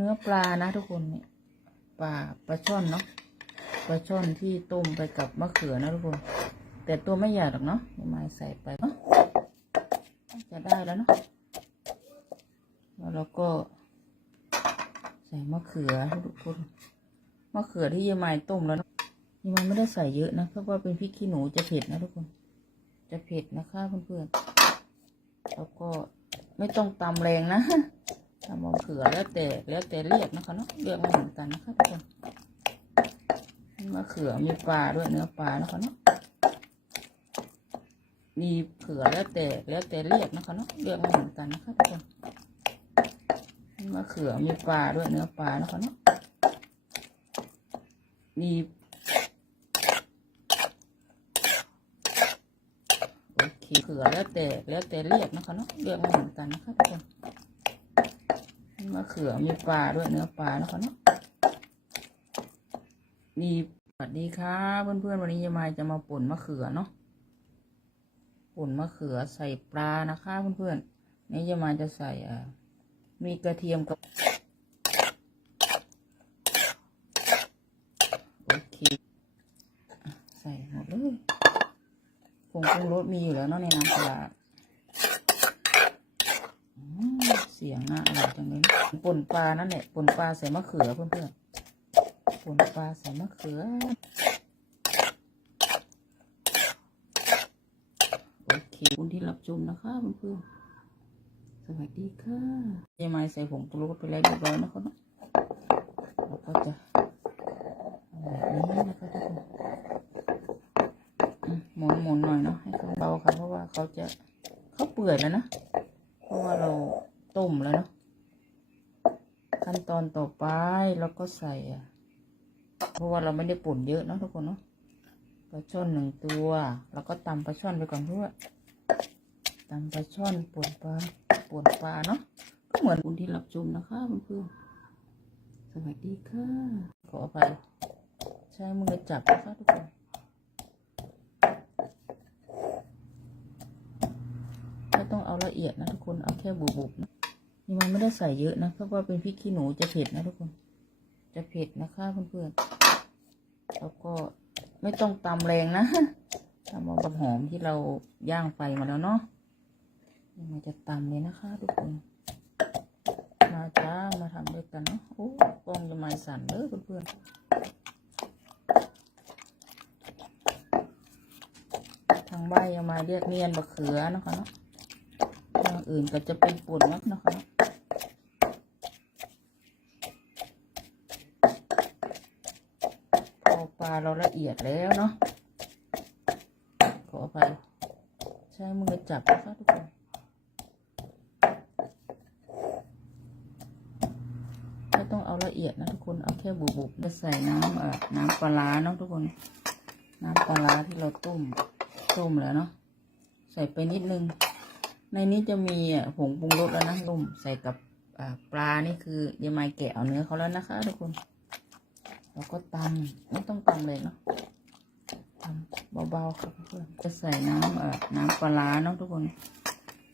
เนื้อปลานะทุกคนเนี่ยปลาปลาช่อนเนาะปลาช่อนที่ต้มไปกับมะเขือนะทุกคน แต่ตัวไม่ใหญ่หรอกเนาะม่มาใส่ไปเนาะจะได้แล้วเนาะแล้วเราก็ ใส่มะเขือทุกคนมะเขือที่ยายไม้ต้มแล้วเนะยายไม้ไม่ได้ใส่เยอะนะเพราะว่าเป็นพริกขี้หนูจะเผ็ดนะทุกคน จะเผ็ดนะคะเพื่อนๆแล้วก็ไม่ต้องตำแรงนะ ตำมะเขือแล้วแต่แล้วแต่เรียกนะคะเนาะเรียกไม่เหมือนกันนะคะทุกคนมะเขือมีปลาด้วยเนื้อปลานะคะเนาะมีเขือแล้วแต่แล้วแต่เรียกนะคะเนาะเรียกไม่เหมือนกันนะคะทุกคนมะเขือมีปลาด้วยเนื้อปลานะคะเนาะมีโอเคเขือแล้วแต่แล้วแต่เรียกนะคะเนาะเรียกไม่เหมือนกันนะคะทุกคน มะเขือมีปลาด้วยเนื้อปลานะคะเนาะมีสวัสดีค่ะเพื่อนๆวันนี้ยายมายจะมาป่นมะเขือเนาะป่นมะเขือใส่ปลานะคะเพื่อนๆนี่ยายมายจะใส่อ่ามีกระเทียมกับโอเคใส่หมดเลยผงปรุงรสมีอยู่แล้วเนาะในน้ำปลาร้าอืมเสีย งน่าอร่อยจังเลยป่นปลานั่นแหละป่นปลาใส่มะเขือเพื่อนๆป่นปลาใส่มะเขือโอเคคุณที่รับชมนะคะเพื่อนๆสวัสดีค่ะยายไม้ใส่ผงปรุงรสไปแล้วเรียบร้อยนะครับเนาะแล้วก็จะแบบนี้นะคะทุกคนหมุนหมุนหน่อยเนาะให้เขาเบาค่ะเพราะว่าเขาจะเขาเปื่อยแล้วนะเพราะว่าเรา ต้มแล้วเนาะขั้นตอนต่อไปเราก็ใส่อะ เพราะว่าเราไม่ได้ป่นเยอะเนาะทุกคนเนาะปลาช่อนหนึ่งตัวแล้วก็ตำปลาช่อนไปก่อนเพื่อตำปลาช่อนป่นปลาป่นปลาเนาะก็เหมือนคุณที่รับชมนะคะเพื่อนสวัสดีค่ะ ขออภัยใช้มือจับนะคะทุกคนไม่ต้องเอาละเอียดนะทุกคนเอาแค่บุบๆนะ นี่มันไม่ได้ใส่เยอะนะเพราะว่าเป็นพริกขี้หนูจะเผ็ดนะทุกคน จะเผ็ดนะคะเพื่อนๆแล้วก็ไม่ต้องตำแรงนะตำเอากับหอมที่เราย่างไฟมาแล้วเนาะนี่มันจะตำเลยนะคะ ทุกคน มาจ้ามาทำด้วยกันเนาะโอ้กล้องจะไม้สั่นเลยเพื่อนๆทางบ้านยังมาเรียกเนียนบะเขือนะคะเนาะอย่างอื่นก็จะเป็นปุ่นมักนะคะเนาะพอ ปลาเราละเอียดแล้วเนาะขออภัยใช้มือจับนะคะทุกคนไม่ต้องเอาละเอียดนะทุกคนเอาแค่บุบๆจะใส่น้ำเอ่อน้ำปลาร้าเนาะทุกคน น้ำปลาร้าที่เราต้มต้มแล้วเนาะใส่ไปนิดนึง ในนี้จะมีอะผงปรุงรสแล้วนะต้มใส่กับปลานี่คือยายไม้แกะเอาเนื้อเขาแล้วนะคะทุกคน แล้วก็ตำไม่ต้องตำเลยเนาะตำเบาๆครับเพื่อนจะใส่น้ำเอ่อน้ำปลาเนาะทุกคน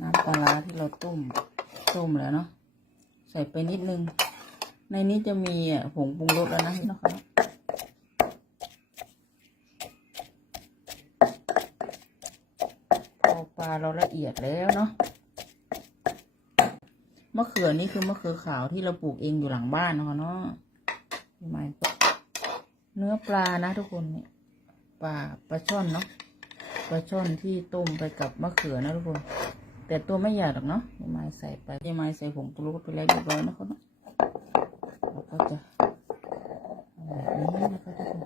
น้ำปลาที่เราต้มต้มแล้วเนาะใส่ไปนิดนึง ในนี้จะมีอะผงปรุงรสแล้วนะนะคะพอปลาเราละเอียดแล้วเนาะมะเขือนี่คือมะเขือขาวที่เราปลูกเองอยู่หลังบ้านนะคะเนาะพี่ไม้ เนื้อปลานะทุกคนเนี่ยปลาปลาช่อนเนาะปลาช่อนที่ต้มไปกับมะเขือนะทุกคน แต่ตัวไม่ใหญ่หรอกเนาะไม้ใส่ไปไม้ใส่ผงปรุงรสไปแล้วเรียบร้อยนะคะเนาะแล้วก็จะแบบนี้นะคะทุกคน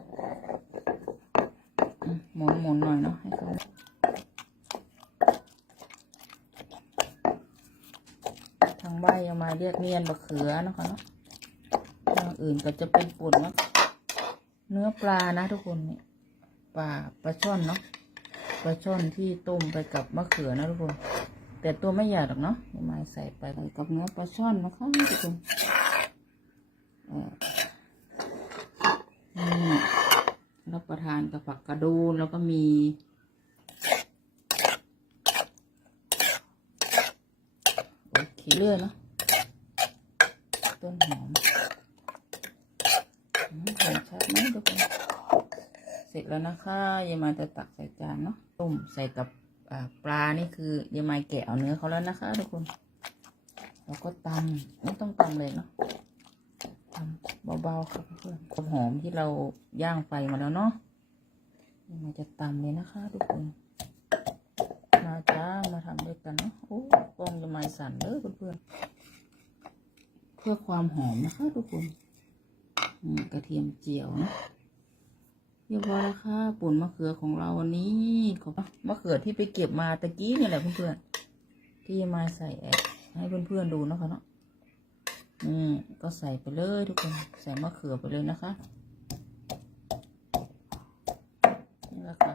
หมุนหมุนหน่อยเนาะให้เขาทางใบยังมาเรียกเนียนบะเขือนะคะเนาะอย่างอื่นก็จะเป็นปุ่นมัก เนื้อปลานะทุกคนเนี่ยปลาปลาช่อนเนาะปลาช่อนที่ต้มไปกับมะเขือนะทุกคน แต่ตัวไม่ใหญ่หรอกเนาะยังมาใส่ไปกับเนื้อปลาช่อนนะคะทุกคนเออนี่รับประทานกับผักกระดูนแล้วก็มีโอเคเรื่อยเนาะต้นหอม ทุกคน เสร็จแล้วนะคะยายมาจะตักใส่จานเนาะต้มใส่กับปลานี่คือยายมาแกะเอาเนื้อเขาแล้วนะคะทุกคนแล้วก็ตำไม่ต้องตำเลยเนาะตำเบาๆค่ะเพื่อนความหอมที่เราย่างไฟมาแล้วเนาะยายมาจะตำเลยนะคะทุกคนมาจ้ามาทำด้วยกันเนาะโอ้กล้องยายมาสั่นเลยเพื่อนเพื่อความหอมนะคะทุกคนกระเทียมเจียวเนาะ เรียบร้อยแล้วค่ะปุ่นมะเขือของเราวันนี้ขอบมะเขือที่ไปเก็บมาตะกี้นี่แหละเพื่อนๆที่มาใส่แอบให้เพื่อนๆดูนะคะเนาะนี่ก็ใส่ไปเลยทุกคนใส่มะเขือไปเลยนะคะนี่แหละค่ะ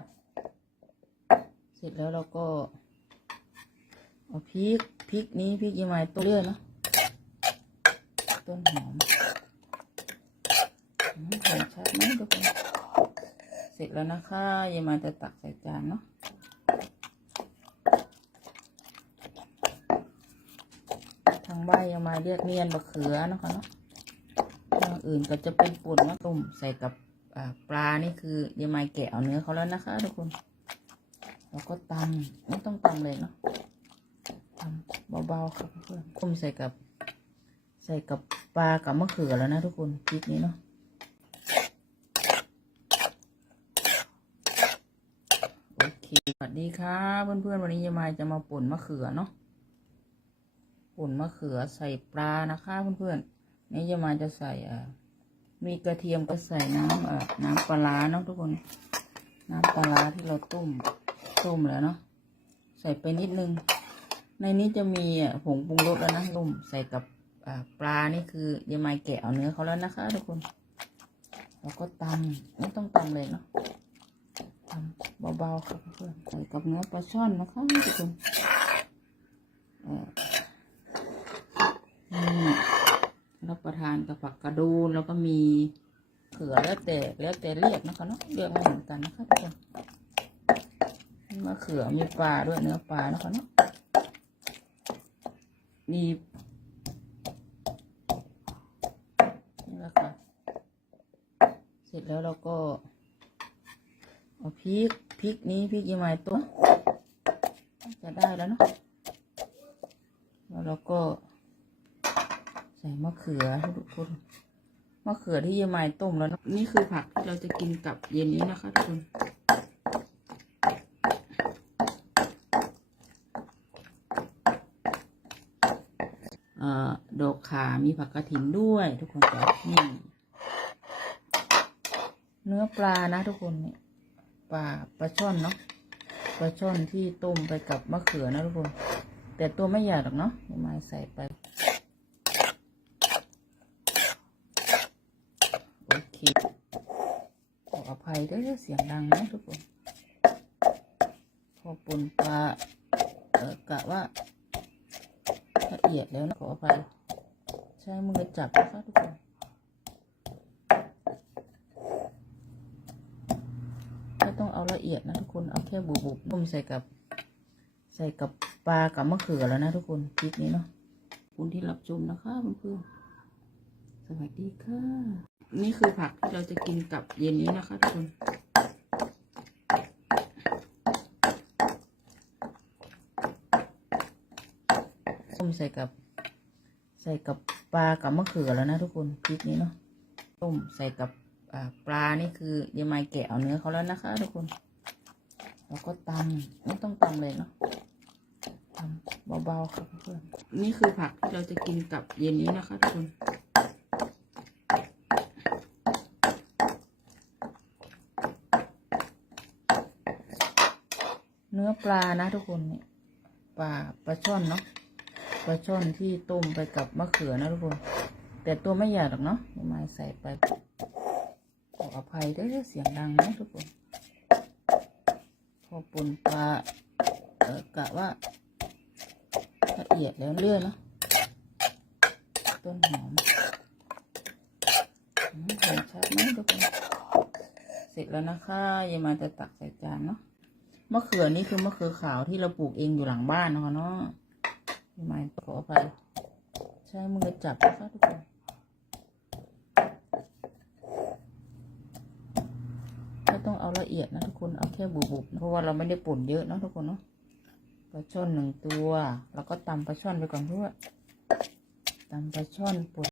เสร็จแล้วเราก็เอาพริกพริกนี้พริกยี่ไม้ต้นเลื่อยเนาะต้นหอมอืมชัดไหมทุกคน เสร็จแล้วนะคะยายมาจะตักใส่จานเนาะทางบ้านยายมาเรียกเนียนบะเขือนะคะเนาะทางอื่นก็จะเป็นป่นมะตุ่มใส่กับปลานี่คือยายมาแกะเอาเนื้อเขาแล้วนะคะ ทุกคนแล้วก็ตำไม่ต้องตำเลยเนาะตำเบาๆค่ะเพื่อนต้มใส่กับ ใส่กับปลากับมะเขือแล้วนะทุกคนพริกนี้เนาะ โอเค ส วัสดีค่ะเพื่อนๆวันนี้ยายมายจะมาป่นมะเขือเนาะป่นมะเขือใส่ปลานะคะเพื่อนๆนี่ยายมายจะใส่อ่ามีกระเทียมก็ใส่น้ำอ่าน้ำปลาร้าเนาะทุกคน น้ำปลาร้าที่เราต้มต้มแล้วเนาะใส่ไปนิดนึง ในนี้จะมีอะผงปรุงรสแล้วนะต้มใส่กับอ่าปลานี่คือยายมายแกะเอาเนื้อเขาแล้วนะคะ ทุกคน แล้วก็ตำไม่ต้องตำเลยเนาะ เบาๆค่ะเพื่อนใส่กับเนื้อปลาช่อนนะคะทุกคนเอ่อนี่รับประทานกับผักกระดูนแล้วก็มีเขือแล้วแต่แล้วแต่เรียกนะคะเนาะเรียกไม่เหมือนกันนะคะทุกคนมะเขือมีปลาด้วยเนื้อปลานะคะเนาะมีนี่แหละค่ะเสร็จแล้วเราก็ พริกพริกนี้พริกยี่ไม้ตัวจะได้แล้วเนาะแล้วเราก็ ใส่มะเขือทุกคนมะเขือที่ยี่ไม้ต้มแล้วนะนี่คือผักที่เราจะกินกับเย็นนี้นะคะทุกคนเอ่อดอกขา มีผักกระถินด้วย ทุกคนจ้ะนี่เนื้อปลานะทุกคนเนี่ย ปลาปลาช่อนเนาะปลาช่อนที่ต้มไปกับมะเขือนะทุกคน แต่ตัวไม่ใหญ่หรอกเนาะไม่ไม้ใส่ไป โอเค ขออภัยด้วยเสียงดังนะทุกคน พอปนปลาเออกะว่าละเอียดแล้วนะขออภัย ใช้มือจับนะคะทุกคน ไม่ต้อง เอียดนะทุกคนเอาแค่บุบๆต้มใส่กับ ใส่กับปลากับมะเขือแล้วนะทุกคนคลิปนี้เนาะคุณที่รับชมนะคะเพื่อนๆสวัสดีค่ะ นี่คือผักที่เราจะกินกับเย็นนี้นะคะทุกคนต้มใส่กับ ใส่กับปลากับมะเขือแล้วนะทุกคนคลิปนี้เนาะต้มใส่กับปลานี่คือยายมายแกะเอาเนื้อเขาแล้วนะคะทุกคน แล้วก็ตำไม่ต้องตำเลยเนาะตำเบาๆค่ะเพื่อนนี่คือผักที่เราจะกินกับเย็นนี้นะคะทุกคนเนื้อปลานะทุกคนเนี่ยปลาปลาช่อนเนาะปลาช่อนที่ต้มไปกับมะเขือนะทุกคน แต่ตัวไม่ใหญ่หรอกเนาะยายมาใส่ไปขออภัยด้วยเสียงดังนะทุกคน พอปนปลาเออกะว่าละเอียดแล้วเลื่อยเนาะต้นหอมอืมชัดไหมทุกคนเสร็จแล้วนะคะยายมาจะตักใส่จานเนาะมะเขือนี่คือมะเขือขาวที่เราปลูกเองอยู่หลังบ้านนะคะเนาะยายมาขออภัยใช้มือจับนะคะทุกคน ต้องเอาละเอียดนะทุกคนเอาแค่บุบๆเพราะว่าเราไม่ได้ป่นเยอะเนาะทุกคนเนาะปลาช่อนหนึ่งตัว แล้วก็ตำปลาช่อนไปก่อนเพื่อตำปลาช่อนป่น